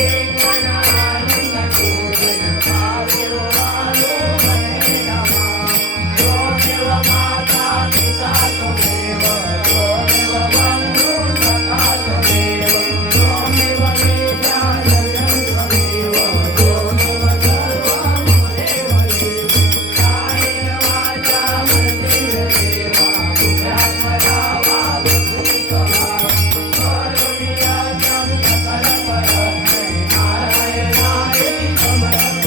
Thank you. Mama.